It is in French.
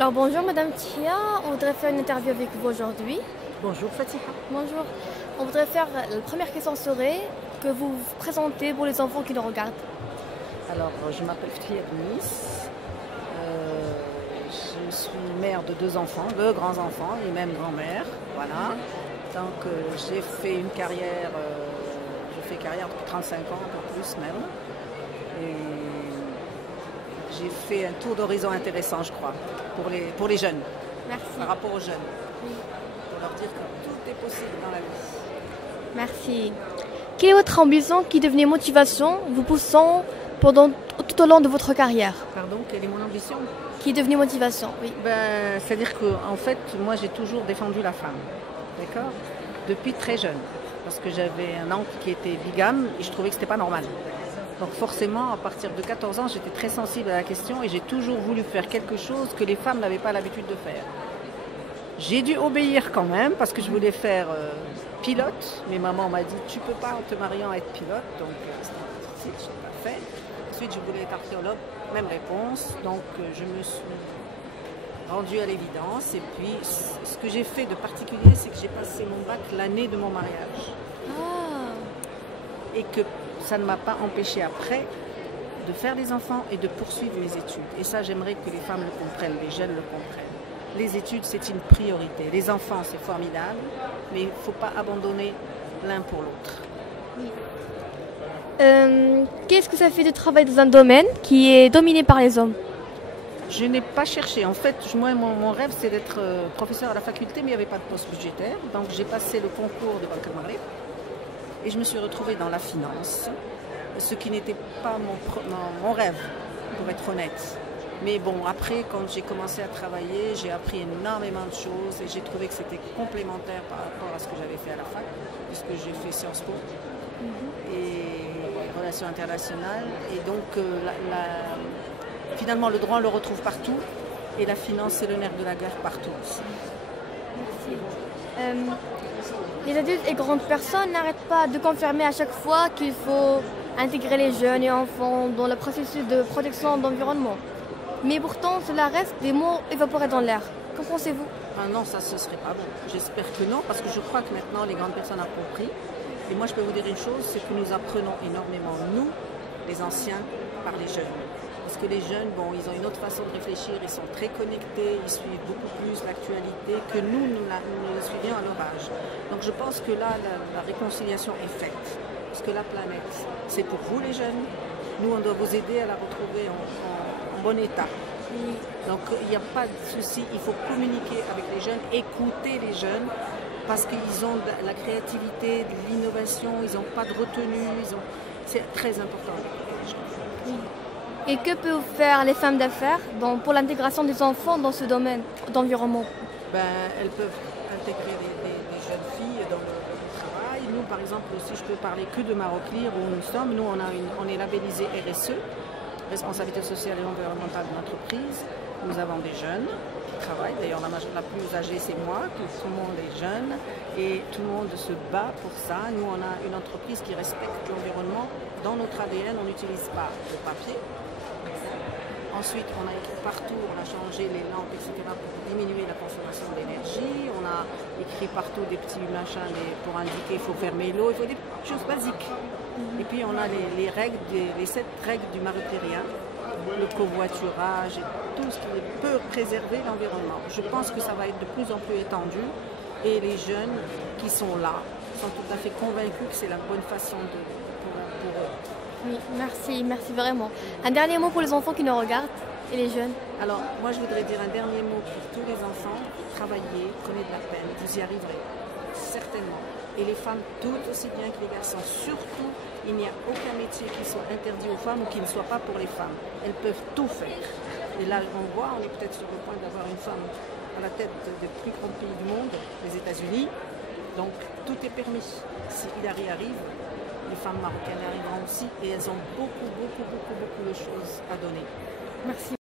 Alors bonjour Madame Tia, on voudrait faire une interview avec vous aujourd'hui. Bonjour Fatiha. Bonjour. On voudrait faire, la première question serait que vous vous présentez pour les enfants qui nous regardent. Alors, je m'appelle Fatiha Nice. Je suis mère de 2 enfants, 2 grands-enfants et même grand-mère. Voilà. Donc, j'ai fait une carrière, je fais carrière depuis 35 ans, un peu plus même. Et j'ai fait un tour d'horizon intéressant, je crois, pour les jeunes. Merci. Par rapport aux jeunes. Oui. Pour leur dire que tout est possible dans la vie. Merci. Quelle est votre ambition qui devenait motivation, vous poussant tout au long de votre carrière? Pardon, quelle est mon ambition? Qui est devenue motivation, oui. C'est-à-dire qu'en fait, moi j'ai toujours défendu la femme, d'accord? Depuis très jeune, parce que j'avais un oncle qui était bigame et je trouvais que c'était pas normal. Donc forcément, à partir de 14 ans, j'étais très sensible à la question et j'ai toujours voulu faire quelque chose que les femmes n'avaient pas l'habitude de faire. J'ai dû obéir quand même parce que je voulais faire pilote, mais maman m'a dit tu peux pas en te mariant être pilote, donc c'était difficile, je n'ai pas fait. Ensuite, je voulais être archéologue, même réponse, donc je me suis rendue à l'évidence. Et puis, ce que j'ai fait de particulier, c'est que j'ai passé mon bac l'année de mon mariage. Ah. Et que ça ne m'a pas empêché après de faire des enfants et de poursuivre mes études. Et ça, j'aimerais que les femmes le comprennent, les jeunes le comprennent. Les études, c'est une priorité. Les enfants, c'est formidable, mais il ne faut pas abandonner l'un pour l'autre. Oui. Qu'est-ce que ça fait de travailler dans un domaine qui est dominé par les hommes? Je n'ai pas cherché. En fait, moi, mon rêve, c'est d'être professeur à la faculté, mais il n'y avait pas de poste budgétaire. Donc, j'ai passé le concours de Banque Maghreb et je me suis retrouvée dans la finance, ce qui n'était pas mon rêve, pour être honnête. Mais bon, après, quand j'ai commencé à travailler, j'ai appris énormément de choses et j'ai trouvé que c'était complémentaire par rapport à ce que j'avais fait à la fac, puisque j'ai fait Sciences Po et relations internationales. Et donc, finalement, le droit, on le retrouve partout et la finance, c'est le nerf de la guerre partout aussi. Merci. Les adultes et grandes personnes n'arrêtent pas de confirmer à chaque fois qu'il faut intégrer les jeunes et enfants dans le processus de protection de l'environnement. Mais pourtant, cela reste des mots évaporés dans l'air. Qu'en pensez-vous? Ah non, ça, ce serait pas bon. J'espère que non, parce que je crois que maintenant, les grandes personnes ont compris. Et moi, je peux vous dire une chose, c'est que nous apprenons énormément, nous, les anciens, par les jeunes. Parce que les jeunes, bon, ils ont une autre façon de réfléchir, ils sont très connectés, ils suivent beaucoup plus l'actualité que nous le suivions à leur âge. Donc je pense que là, la réconciliation est faite. Parce que la planète, c'est pour vous les jeunes. Nous, on doit vous aider à la retrouver en bon état. Donc il n'y a pas de souci, il faut communiquer avec les jeunes, écouter les jeunes, parce qu'ils ont de la créativité, de l'innovation, ils n'ont pas de retenue, c'est très important. Et que peuvent faire les femmes d'affaires pour l'intégration des enfants dans ce domaine d'environnement? Elles peuvent intégrer des jeunes filles dans le travail. Nous, par exemple, si je peux parler que de Maroclear, où nous sommes, nous, on est labellisé RSE, responsabilité sociale et environnementale de l'entreprise. Nous avons des jeunes qui travaillent. D'ailleurs, la plus âgée, c'est moi, tout le monde est jeune. Et tout le monde se bat pour ça. Nous, on a une entreprise qui respecte l'environnement. Dans notre ADN, on n'utilise pas le papier. Ensuite, on a écrit partout, on a changé les lampes, etc. pour diminuer la consommation d'énergie. On a écrit partout des petits machins pour indiquer qu'il faut fermer l'eau, il faut des choses basiques. Et puis on a les 7 règles du Marie-Clairien, le covoiturage et tout ce qui peut préserver l'environnement. Je pense que ça va être de plus en plus étendu et les jeunes qui sont là sont tout à fait convaincus que c'est la bonne façon pour eux. Oui, merci vraiment. Un dernier mot pour les enfants qui nous regardent et les jeunes. Alors, moi je voudrais dire un dernier mot pour tous les enfants. Travaillez, prenez de la peine, vous y arriverez, certainement. Et les femmes tout aussi bien que les garçons. Surtout, il n'y a aucun métier qui soit interdit aux femmes ou qui ne soit pas pour les femmes. Elles peuvent tout faire. Et là, on voit, on est peut-être sur le point d'avoir une femme à la tête des plus grands pays du monde, les États-Unis. Donc, tout est permis. Si Hillary arrive, les femmes marocaines arriveront aussi et elles ont beaucoup de choses à donner. Merci.